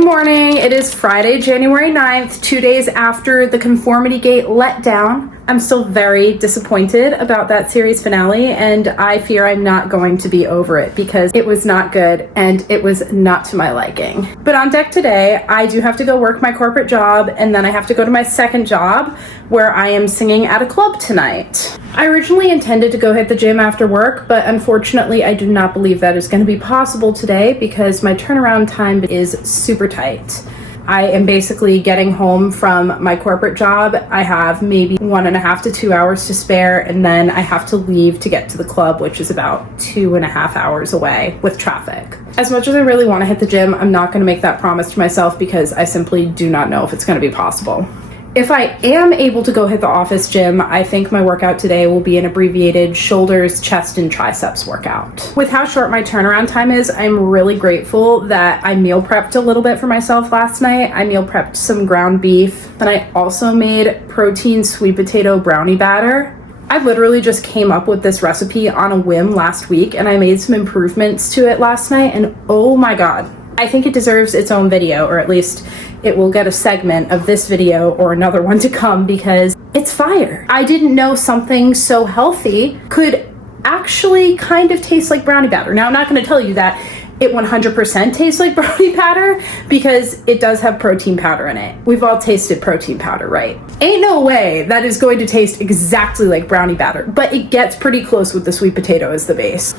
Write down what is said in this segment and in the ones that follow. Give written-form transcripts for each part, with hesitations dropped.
Good morning. It is Friday, January 9th, 2 days after the Conformity Gate letdown. I'm still very disappointed about that series finale, and I fear I'm not going to be over it because it was not good and it was not to my liking. But on deck today, I do have to go work my corporate job, and then I have to go to my second job where I am singing at a club tonight. I originally intended to go hit the gym after work, but unfortunately I do not believe that is going to be possible today because my turnaround time is super tight. I am basically getting home from my corporate job. I have maybe 1.5 to 2 hours to spare, and then I have to leave to get to the club, which is about 2.5 hours away with traffic. As much as I really want to hit the gym, I'm not going to make that promise to myself because I simply do not know if it's going to be possible. If I am able to go hit the office gym, I think my workout today will be an abbreviated shoulders, chest, and triceps workout. With how short my turnaround time is, I'm really grateful that I meal prepped a little bit for myself last night. I meal prepped some ground beef, and I also made protein sweet potato brownie batter. I literally just came up with this recipe on a whim last week, and I made some improvements to it last night, and oh my god. I think it deserves its own video, or at least it will get a segment of this video or another one to come because it's fire. I didn't know something so healthy could actually kind of taste like brownie batter. Now, I'm not going to tell you that it 100% tastes like brownie batter because it does have protein powder in it. We've all tasted protein powder, right? Ain't no way that is going to taste exactly like brownie batter, but it gets pretty close with the sweet potato as the base.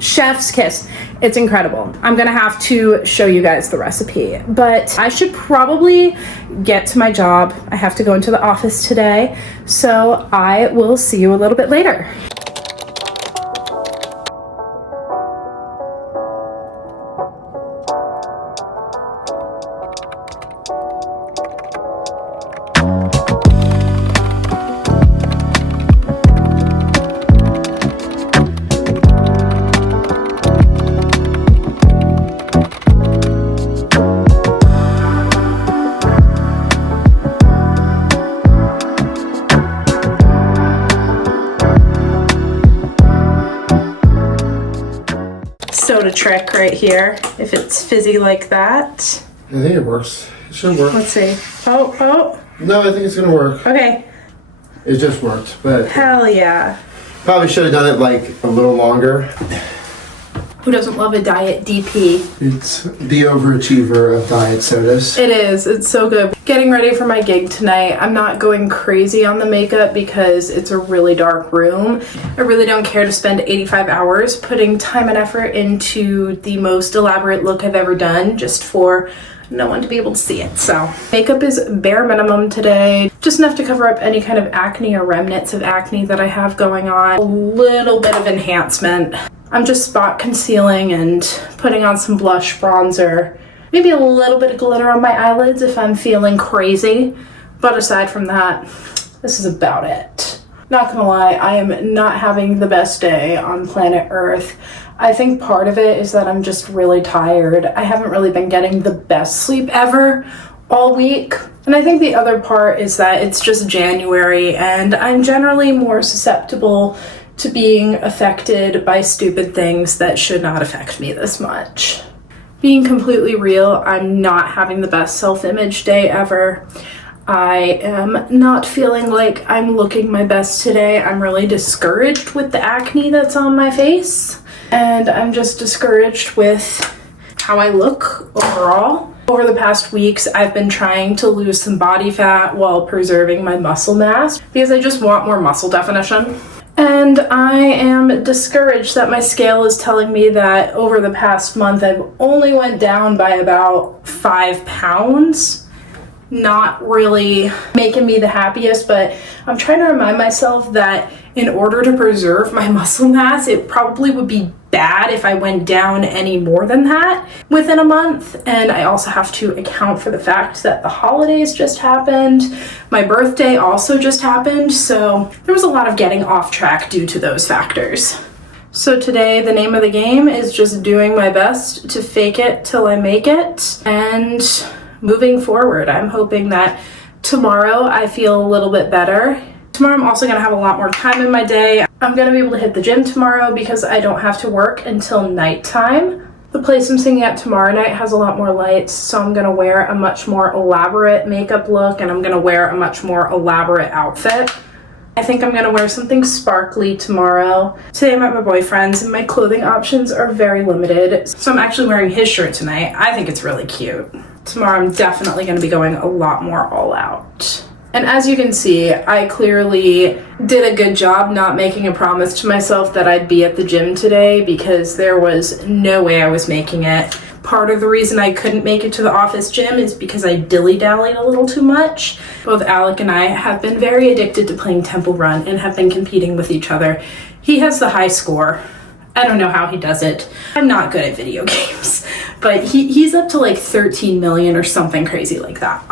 Chef's kiss. It's incredible. I'm gonna have to show you guys the recipe, but I should probably get to my job. I have to go into the office today, so I will see you a little bit later. Soda trick right here, if it's fizzy like that. I think it works. It should work. Let's see. Oh. No, I think it's gonna work. Okay. It just worked, but Hell yeah. probably should have done it like a little longer. Who doesn't love a diet DP? It's the overachiever of diet sodas. It is. It's so good. Getting ready for my gig tonight. I'm not going crazy on the makeup because it's a really dark room. I really don't care to spend 85 hours putting time and effort into the most elaborate look I've ever done just for no one to be able to see it. So makeup is bare minimum today. Just enough to cover up any kind of acne or remnants of acne that I have going on. A little bit of enhancement. I'm just spot concealing and putting on some blush, bronzer, maybe a little bit of glitter on my eyelids if I'm feeling crazy. But aside from that, this is about it. Not gonna lie, I am not having the best day on planet Earth. I think part of it is that I'm just really tired. I haven't really been getting the best sleep ever all week. And I think the other part is that it's just January and I'm generally more susceptible to being affected by stupid things that should not affect me this much. Being completely real, I'm not having the best self-image day ever. I am not feeling like I'm looking my best today. I'm really discouraged with the acne that's on my face, and I'm just discouraged with how I look overall. Over the past weeks, I've been trying to lose some body fat while preserving my muscle mass because I just want more muscle definition. And I am discouraged that my scale is telling me that over the past month I've only went down by about 5 pounds. Not really making me the happiest, but I'm trying to remind myself that in order to preserve my muscle mass, it probably would be bad if I went down any more than that within a month. And I also have to account for the fact that the holidays just happened. My birthday also just happened. So there was a lot of getting off track due to those factors. So today, the name of the game is just doing my best to fake it till I make it. And moving forward, I'm hoping that tomorrow I feel a little bit better. Tomorrow I'm also going to have a lot more time in my day. I'm going to be able to hit the gym tomorrow because I don't have to work until nighttime. The place I'm singing at tomorrow night has a lot more lights, so I'm gonna wear a much more elaborate makeup look and I'm gonna wear a much more elaborate outfit. I think I'm gonna wear something sparkly tomorrow. Today I'm at my boyfriend's and my clothing options are very limited, so I'm actually wearing his shirt tonight. I think it's really cute. Tomorrow I'm definitely gonna be going a lot more all out. And as you can see, I clearly did a good job not making a promise to myself that I'd be at the gym today because there was no way I was making it. Part of the reason I couldn't make it to the office gym is because I dilly-dallied a little too much. Both Alec and I have been very addicted to playing Temple Run and have been competing with each other. He has the high score. I don't know how he does it. I'm not good at video games, but he's up to like 13 million or something crazy like that.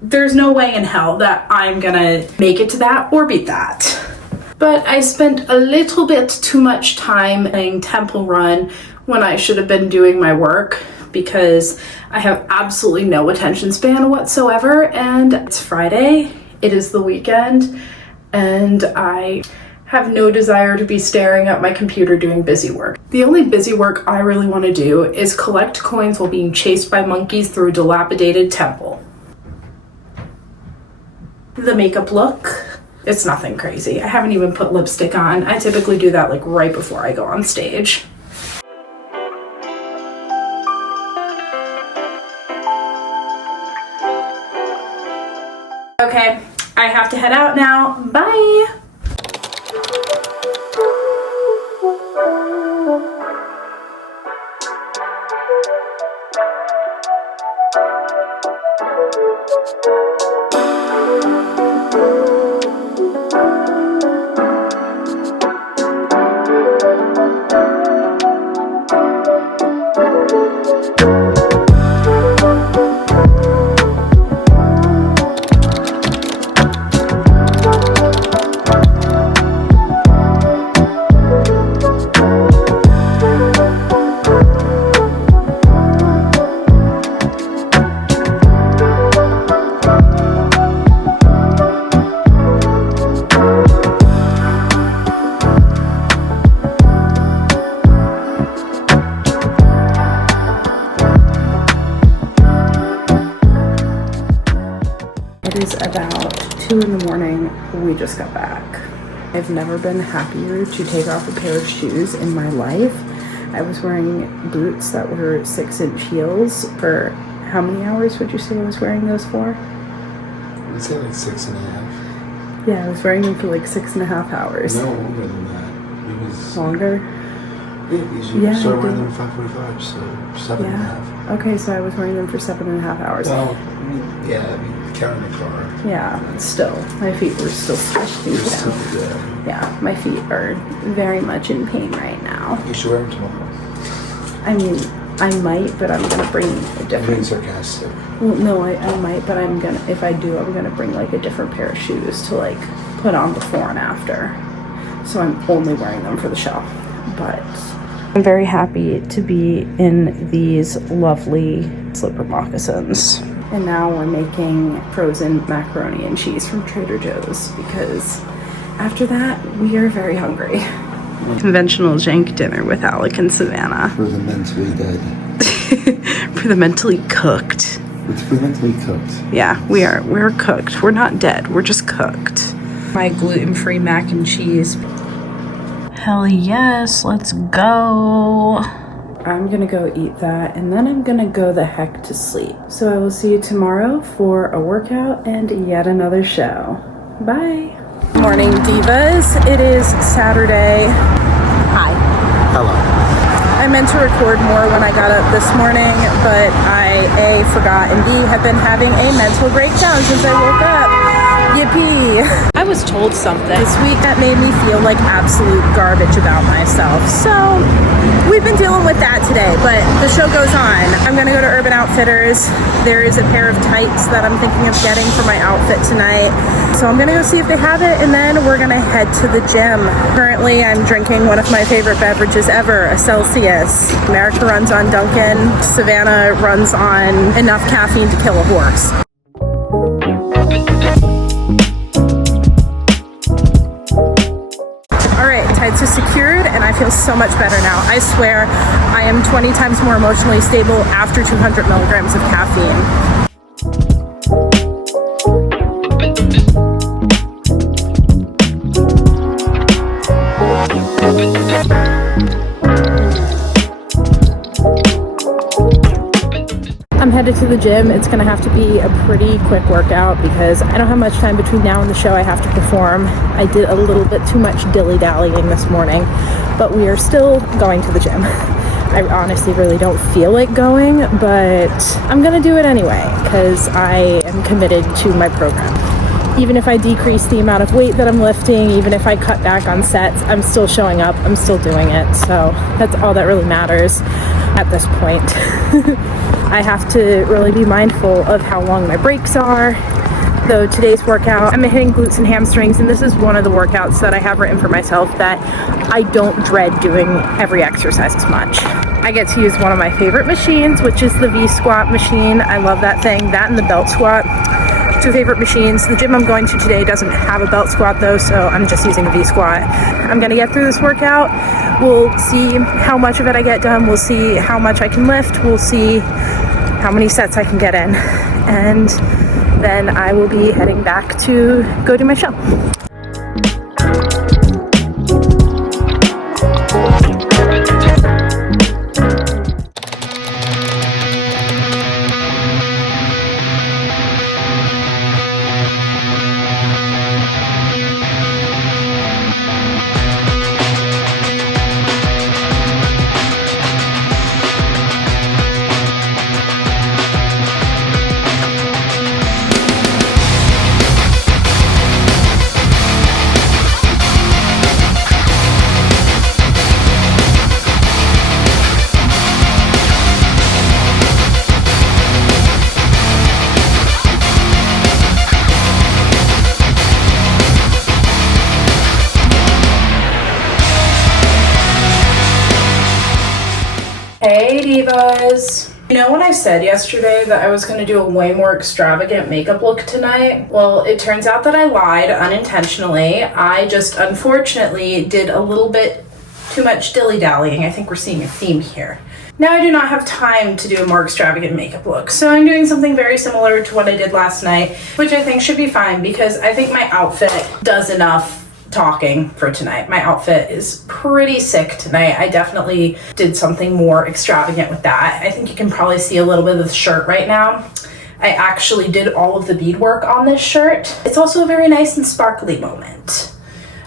There's no way in hell that I'm gonna make it to that or beat that. But I spent a little bit too much time playing Temple Run when I should have been doing my work because I have absolutely no attention span whatsoever, and it's Friday, it is the weekend, and I have no desire to be staring at my computer doing busy work. The only busy work I really want to do is collect coins while being chased by monkeys through a dilapidated temple. The makeup look, it's nothing crazy. I haven't even put lipstick on. I typically do that like right before I go on stage. Okay, I have to head out now. Bye! It is about 2 in the morning. We just got back. I've never been happier to take off a pair of shoes in my life. I was wearing boots that were 6-inch heels for how many hours would you say I was wearing those for? I'd say like 6.5. Yeah, I was wearing them for like 6.5 hours. No, longer than that. It was Longer? Yeah, you started wearing them at 5:45, so 7.5. Yeah. Okay, so I was wearing them for 7.5 hours. Well, yeah, I mean, counting the car. Yeah, still, my feet were still stretching down. Yeah, my feet are very much in pain right now. You should wear them tomorrow. I mean, I might, but I'm gonna bring a different. I'm being sarcastic. Well, no, I might, but I'm gonna. If I do, I'm gonna bring like a different pair of shoes to like put on before and after. So I'm only wearing them for the show, but I'm very happy to be in these lovely slipper moccasins. And now we're making frozen macaroni and cheese from Trader Joe's because after that, we are very hungry. Conventional jank dinner with Alec and Savannah. For the mentally dead. For the mentally cooked. For the mentally cooked. Yeah, we're cooked. We're not dead, we're just cooked. My gluten-free mac and cheese. Hell yes, let's go. I'm gonna go eat that and then I'm gonna go the heck to sleep. So I will see you tomorrow for a workout and yet another show. Bye. Morning divas, it is Saturday. Hi. Hello. I meant to record more when I got up this morning, but I A, forgot, and B, have been having a mental breakdown since I woke up. Yippee. I was told something this week that made me feel like absolute garbage about myself. So we've been dealing with that today, but the show goes on. I'm gonna go to Urban Outfitters. There is a pair of tights that I'm thinking of getting for my outfit tonight. So I'm gonna go see if they have it, and then we're gonna head to the gym. Currently, I'm drinking one of my favorite beverages ever, a Celsius. America runs on Dunkin', Savannah runs on enough caffeine to kill a horse. Tights are secured and I feel feel so much better now. I swear I am 20 times more emotionally stable after 200 milligrams of caffeine. I'm headed to the gym. It's gonna have to be a pretty quick workout because I don't have much time between now and the show I have to perform. I did a little bit too much dilly-dallying this morning, but we are still going to the gym. I honestly really don't feel like going, but I'm gonna do it anyway because I am committed to my program. Even if I decrease the amount of weight that I'm lifting, even if I cut back on sets, I'm still showing up, I'm still doing it. So that's all that really matters at this point. I have to really be mindful of how long my breaks are. Though today's workout, I'm hitting glutes and hamstrings, and this is one of the workouts that I have written for myself that I don't dread doing every exercise as much. I get to use one of my favorite machines, which is the V-squat machine. I love that thing, that and the belt squat. Two favorite machines. The gym I'm going to today doesn't have a belt squat though, so I'm just using a V-squat. I'm gonna get through this workout. We'll see how much of it I get done. We'll see how much I can lift. We'll see how many sets I can get in. And then I will be heading back to go do my show. Hey divas! You know when I said yesterday that I was going to do a way more extravagant makeup look tonight? Well, it turns out that I lied unintentionally. I just unfortunately did a little bit too much dilly-dallying. I think we're seeing a theme here. Now I do not have time to do a more extravagant makeup look, so I'm doing something very similar to what I did last night, which I think should be fine because I think my outfit does enough talking for tonight. My outfit is pretty sick tonight. I definitely did something more extravagant with that. I think you can probably see a little bit of the shirt right now. I actually did all of the beadwork on this shirt. It's also a very nice and sparkly moment.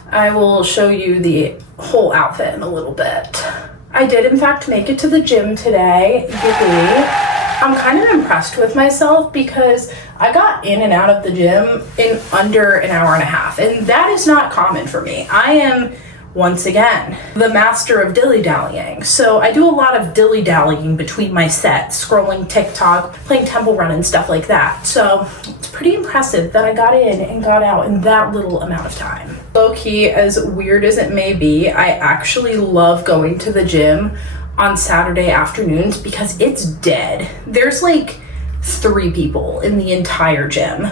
I will show you the whole outfit in a little bit. I did in fact make it to the gym today. Yippee. I'm kind of impressed with myself because I got in and out of the gym in under an hour and a half, and that is not common for me. I am, once again, the master of dilly-dallying. So I do a lot of dilly-dallying between my sets, scrolling TikTok, playing Temple Run and stuff like that. So it's pretty impressive that I got in and got out in that little amount of time. Low-key, as weird as it may be, I actually love going to the gym on Saturday afternoons because it's dead. There's like 3 people in the entire gym.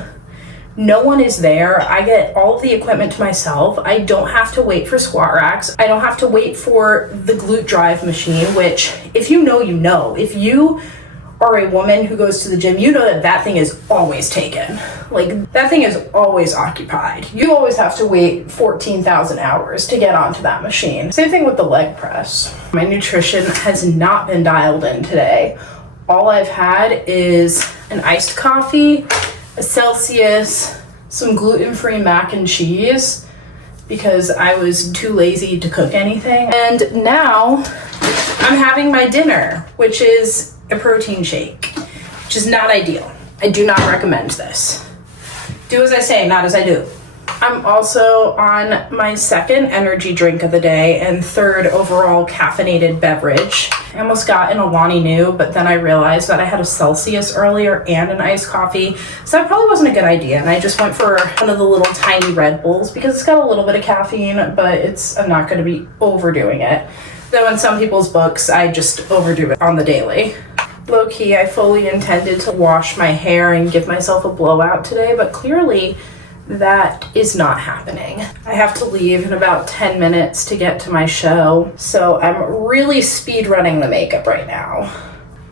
No one is there. I get all of the equipment to myself. I don't have to wait for squat racks. I don't have to wait for the glute drive machine, which if you know, you know. If you are a woman who goes to the gym, you know that that thing is always taken. Like, that thing is always occupied. You always have to wait 14,000 hours to get onto that machine. Same thing with the leg press. My nutrition has not been dialed in today. All I've had is an iced coffee, a Celsius, some gluten-free mac and cheese because I was too lazy to cook anything. And now I'm having my dinner, which is a protein shake, which is not ideal. I do not recommend this. Do as I say, not as I do. I'm also on my second energy drink of the day and third overall caffeinated beverage. I almost got an Alani Nu, but then I realized that I had a Celsius earlier and an iced coffee, so that probably wasn't a good idea, and I just went for one of the little tiny Red Bulls because it's got a little bit of caffeine, but I'm not going to be overdoing it. Though in some people's books, I just overdo it on the daily. Low-key, I fully intended to wash my hair and give myself a blowout today, but clearly that is not happening. I have to leave in about 10 minutes to get to my show, so I'm really speed running the makeup right now.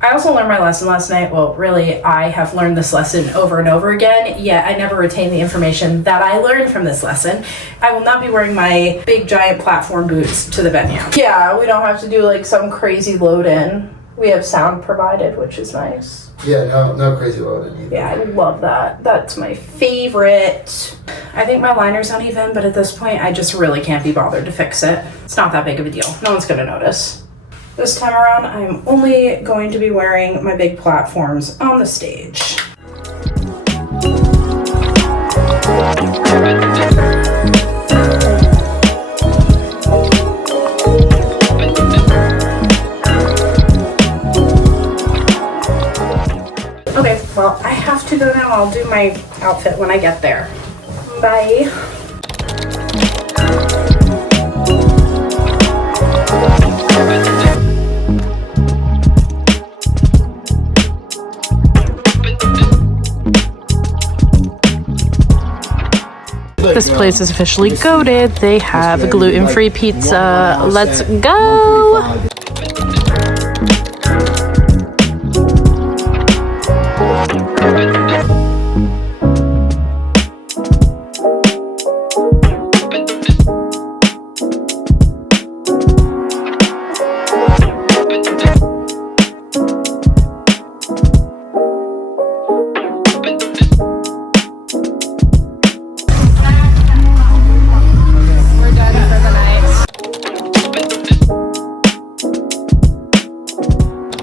I also learned my lesson last night. Well, really, I have learned this lesson over and over again, yet I never retain the information that I learned from this lesson. I will not be wearing my big giant platform boots to the venue. Yeah, we don't have to do like some crazy load in. We have sound provided, which is nice. Yeah, no crazy load in either. Yeah, I love that. That's my favorite. I think my liner's uneven, but at this point, I just really can't be bothered to fix it. It's not that big of a deal. No one's gonna notice. This time around, I'm only going to be wearing my big platforms on the stage. Okay, well, I have to go now. I'll do my outfit when I get there. Bye. This place is officially goated. They have a gluten-free pizza. Let's go!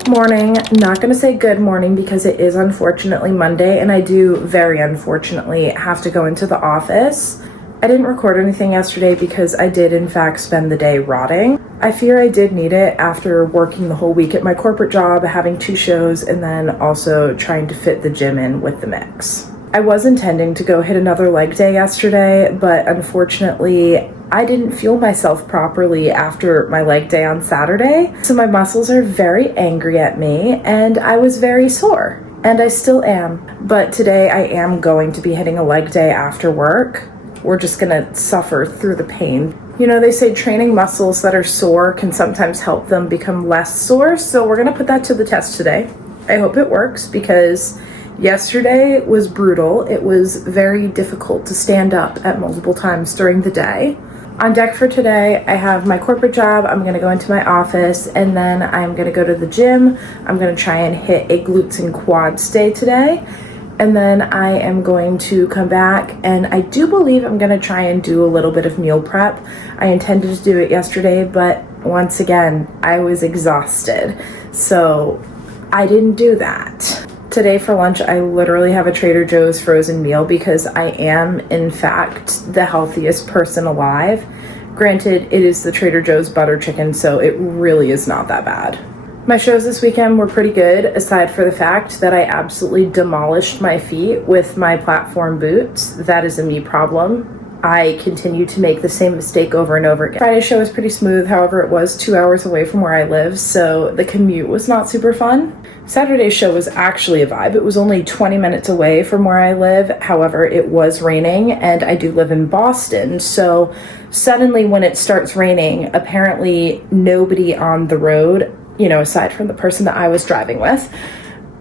Morning. Not gonna say good morning because it is unfortunately Monday and I do very unfortunately have to go into the office. I didn't record anything yesterday because I did in fact spend the day rotting. I fear I did need it after working the whole week at my corporate job, having 2 shows, and then also trying to fit the gym in with the mix. I was intending to go hit another leg day yesterday, but unfortunately I didn't feel myself properly after my leg day on Saturday, so my muscles are very angry at me and I was very sore, and I still am. But today I am going to be hitting a leg day after work. We're just gonna suffer through the pain. You know, they say training muscles that are sore can sometimes help them become less sore, so we're gonna put that to the test today. I hope it works because yesterday was brutal. It was very difficult to stand up at multiple times during the day. On deck for today, I have my corporate job. I'm gonna go into my office and then I'm gonna go to the gym. I'm gonna try and hit a glutes and quads day today. And then I am going to come back and I do believe I'm gonna try and do a little bit of meal prep. I intended to do it yesterday, but once again, I was exhausted. So I didn't do that. Today for lunch, I literally have a Trader Joe's frozen meal because I am, in fact, the healthiest person alive. Granted, it is the Trader Joe's butter chicken, so it really is not that bad. My shows this weekend were pretty good, aside for the fact that I absolutely demolished my feet with my platform boots. That is a me problem. I continue to make the same mistake over and over again. Friday's show was pretty smooth, however, it was 2 hours away from where I live, so the commute was not super fun. Saturday's show was actually a vibe. It was only 20 minutes away from where I live, however, it was raining, and I do live in Boston, so suddenly when it starts raining, apparently nobody on the road, you know, aside from the person that I was driving with,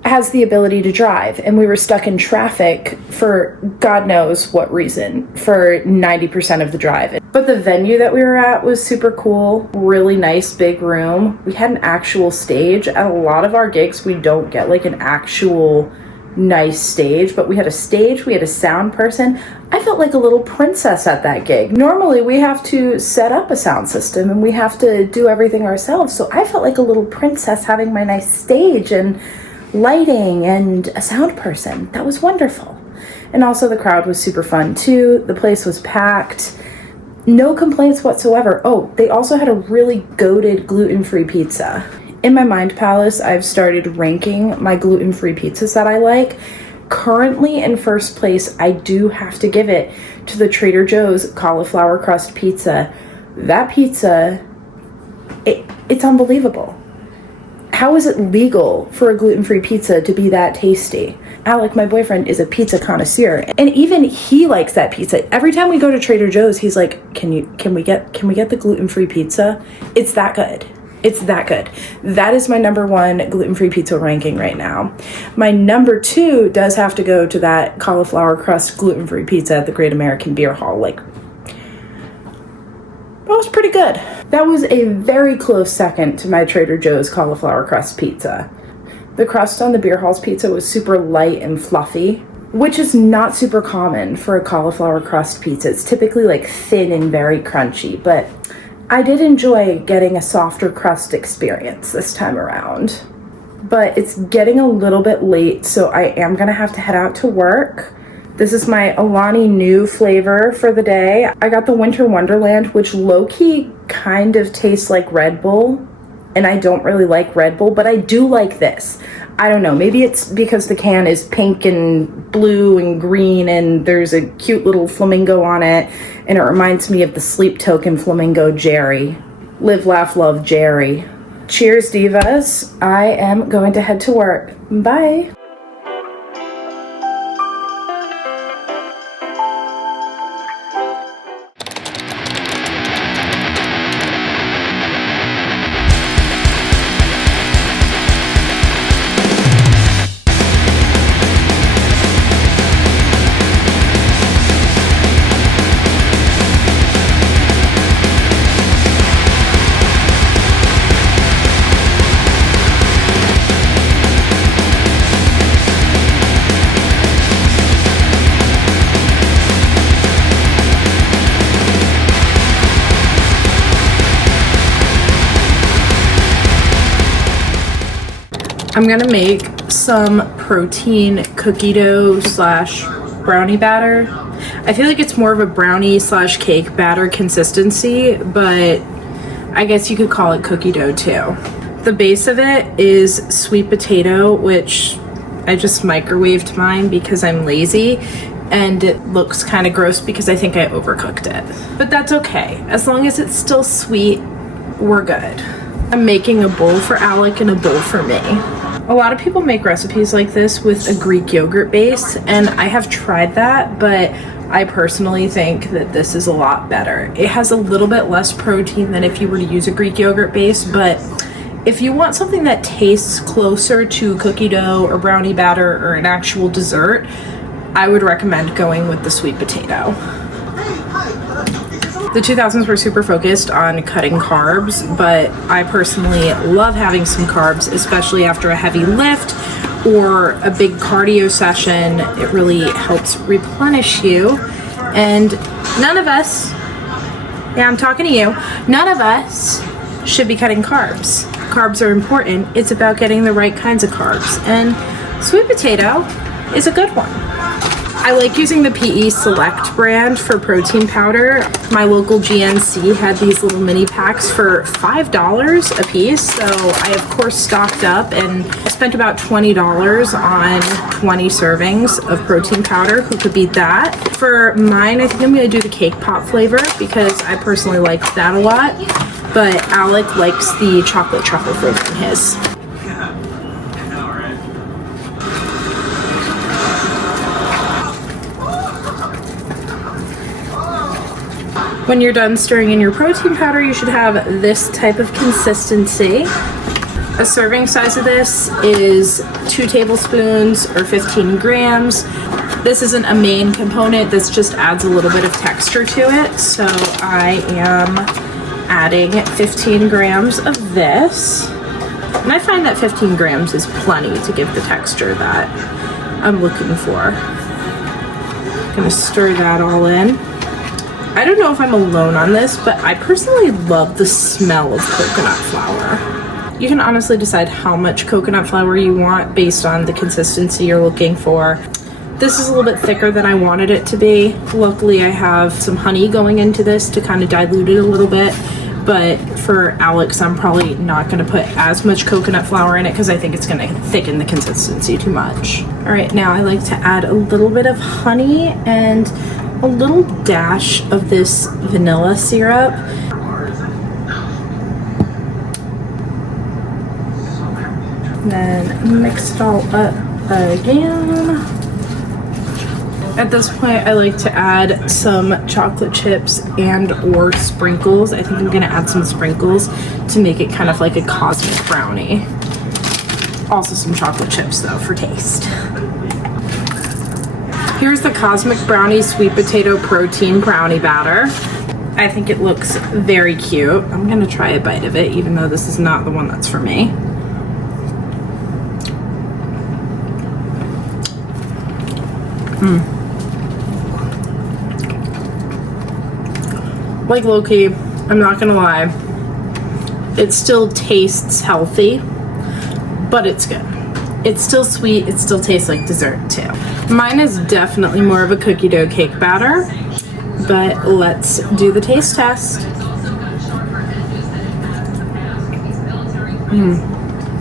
has the ability to drive, and we were stuck in traffic for God knows what reason for 90% of the drive. But the venue that we were at was super cool, really nice big room. We had an actual stage. At a lot of our gigs we don't get like an actual nice stage, but we had a stage, we had a sound person. I felt like a little princess at that gig. Normally we have to set up a sound system and we have to do everything ourselves, so I felt like a little princess having my nice stage and lighting and a sound person. That was wonderful. And also the crowd was super fun too. The place was packed. No complaints whatsoever. Oh, they also had a really goated gluten-free pizza. In my mind palace, I've started ranking my gluten-free pizzas that I like. Currently in first place, I do have to give it to the Trader Joe's cauliflower crust pizza. That pizza, it's unbelievable. How is it legal for a gluten-free pizza to be that tasty? Alec, my boyfriend, is a pizza connoisseur, and even he likes that pizza. Every time we go to Trader Joe's, he's like, can we get the gluten-free pizza? It's that good. It's that good. That is my number one gluten-free pizza ranking right now. My number two does have to go to that cauliflower crust gluten-free pizza at the Great American Beer Hall. Like, that was pretty good. That was a very close second to my Trader Joe's cauliflower crust pizza. The crust on the Beer Hall's pizza was super light and fluffy, which is not super common for a cauliflower crust pizza. It's typically like thin and very crunchy, but I did enjoy getting a softer crust experience this time around. But it's getting a little bit late, so I am gonna have to head out to work. This is my Alani Nu flavor for the day. I got the Winter Wonderland, which low-key kind of tastes like Red Bull, and I don't really like Red Bull, but I do like this. I don't know, maybe it's because the can is pink and blue and green and there's a cute little flamingo on it, and it reminds me of the Sleep Token flamingo Jerry. Live, laugh, love, Jerry. Cheers, divas. I am going to head to work. Bye. I'm gonna make some protein cookie dough slash brownie batter. I feel like it's more of a brownie slash cake batter consistency, but I guess you could call it cookie dough too. The base of it is sweet potato, which I just microwaved mine because I'm lazy, and it looks kind of gross because I think I overcooked it. But that's okay. As long as it's still sweet, we're good. I'm making a bowl for Alec and a bowl for me. A lot of people make recipes like this with a Greek yogurt base, and I have tried that, but I personally think that this is a lot better. It has a little bit less protein than if you were to use a Greek yogurt base, but if you want something that tastes closer to cookie dough or brownie batter or an actual dessert, I would recommend going with the sweet potato. The 2000s were super focused on cutting carbs, but I personally love having some carbs, especially after a heavy lift or a big cardio session. It really helps replenish you. And none of us, yeah, I'm talking to you, none of us should be cutting carbs. Carbs are important. It's about getting the right kinds of carbs. And sweet potato is a good one. I like using the PE Select brand for protein powder. My local GNC had these little mini packs for $5 a piece, so I of course stocked up and spent about $20 on 20 servings of protein powder. Who could beat that? For mine, I think I'm gonna do the cake pop flavor because I personally like that a lot, but Alec likes the chocolate truffle flavor in his. When you're done stirring in your protein powder, you should have this type of consistency. A serving size of this is 2 tablespoons or 15 grams. This isn't a main component, this just adds a little bit of texture to it. So I am adding 15 grams of this. And I find that 15 grams is plenty to give the texture that I'm looking for. I'm gonna stir that all in. I don't know if I'm alone on this, but I personally love the smell of coconut flour. You can honestly decide how much coconut flour you want based on the consistency you're looking for. This is a little bit thicker than I wanted it to be. Luckily, I have some honey going into this to kind of dilute it a little bit, but for Alex, I'm probably not gonna put as much coconut flour in it because I think it's gonna thicken the consistency too much. All right, now I like to add a little bit of honey and a little dash of this vanilla syrup. Then mix it all up again. At this point, I like to add some chocolate chips and or sprinkles. I think I'm gonna add some sprinkles to make it kind of like a cosmic brownie. Also some chocolate chips though for taste. Here's the Cosmic Brownie Sweet Potato Protein Brownie Batter. I think it looks very cute. I'm gonna try a bite of it, even though this is not the one that's for me. Like low-key, I'm not gonna lie, it still tastes healthy, but it's good. It's still sweet, it still tastes like dessert too. Mine is definitely more of a cookie dough cake batter, but let's do the taste test.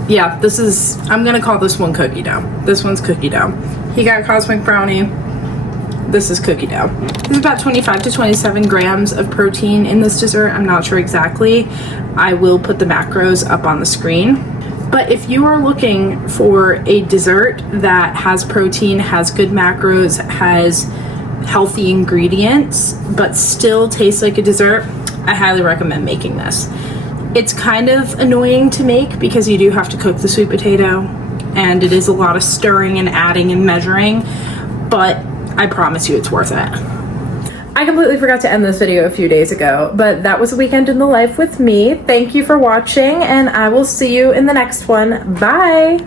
Yeah, this is, I'm gonna call this one cookie dough. This one's cookie dough. He got Cosmic Brownie. This is cookie dough. There's about 25 to 27 grams of protein in this dessert. I'm not sure exactly. I will put the macros up on the screen. But if you are looking for a dessert that has protein, has good macros, has healthy ingredients, but still tastes like a dessert, I highly recommend making this. It's kind of annoying to make because you do have to cook the sweet potato and it is a lot of stirring and adding and measuring, but I promise you it's worth it. I completely forgot to end this video a few days ago, but that was a weekend in the life with me. Thank you for watching, and I will see you in the next one. Bye!